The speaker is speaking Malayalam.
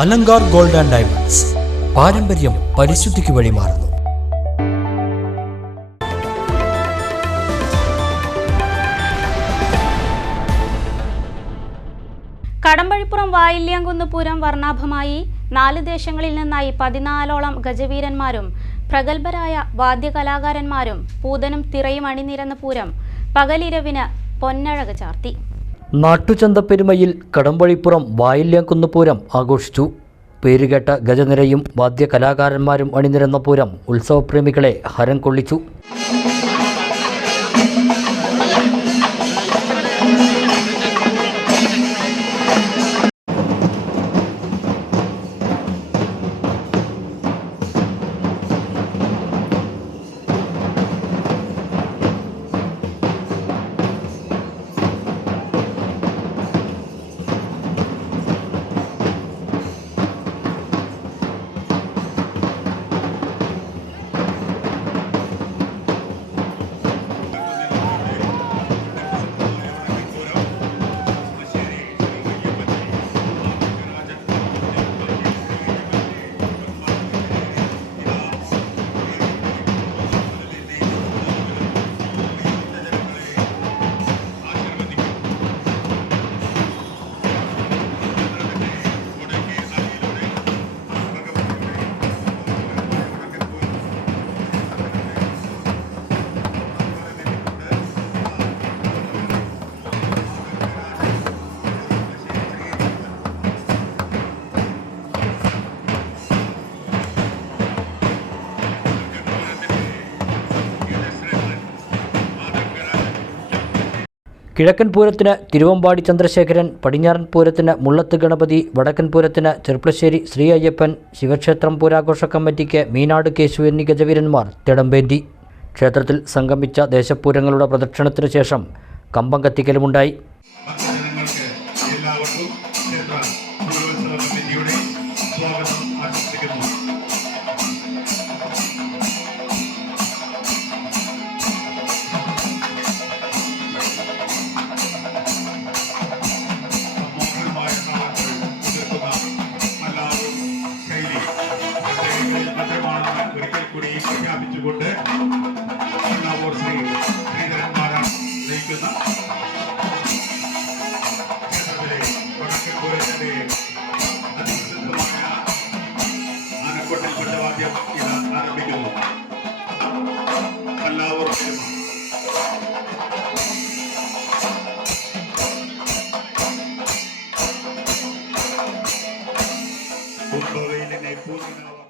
Alankar gold and diamonds. പാരമ്പര്യം പരിശുദ്ധിക്ക് വഴിമാറുന്നു. കടമ്പഴിപ്പുറം വായില്യാംകുന്ന് പൂരം വർണ്ണാഭമായി. 4 ദേശങ്ങളിൽ നിന്നായി 14ഓളം ഗജവീരന്മാരും പ്രഗത്ഭരായ വാദ്യകലാകാരന്മാരും പൂതനും തിറയും അണിനിരന്ന പൂരം പകലിരവിന് പൊന്നഴക് ചാർത്തി. നാട്ടുചന്തപ്പെരുമയിൽ കടമ്പഴിപ്പുറം വായില്യാംകുന്ന് പൂരം ആഘോഷിച്ചു. പേരുകേട്ട ഗജനിരയും വാദ്യകലാകാരന്മാരും അണിനിരന്ന പൂരം ഉത്സവപ്രേമികളെ ഹരം കൊള്ളിച്ചു. കിഴക്കൻ പൂരത്തിന് തിരുവമ്പാടി ചന്ദ്രശേഖരൻ, പടിഞ്ഞാറൻ പൂരത്തിന് മുള്ളത്ത് ഗണപതി, വടക്കൻ പൂരത്തിന് ചെർപ്പളശ്ശേരി ശ്രീ അയ്യപ്പൻ, ശിവക്ഷേത്രം പൂരാഘോഷ കമ്മിറ്റിക്ക് മീനാട് കേശു എന്നീ ഗജവീരന്മാർ തിടമ്പേന്തി. ക്ഷേത്രത്തിൽ സംഗമിച്ച ദേശപൂരങ്ങളുടെ പ്രദക്ഷിണത്തിനു ശേഷം കമ്പം കത്തിക്കലുമുണ്ടായി. പ്രഖ്യാപിച്ചുകൊണ്ട് ശ്രീധരന്മാരാണ് നയിക്കുന്ന ക്ഷേത്രത്തിലെ വടക്കൻപൂരത്തിന്റെ അതിപ്രസിദ്ധമായ ആനക്കൊട്ടിൽ പഞ്ചവാദ്യം ഇത് ആരംഭിക്കുന്നു. പല്ലാവൂർ പൂർണ്ണവയിലിനെ പൂർണ്ണ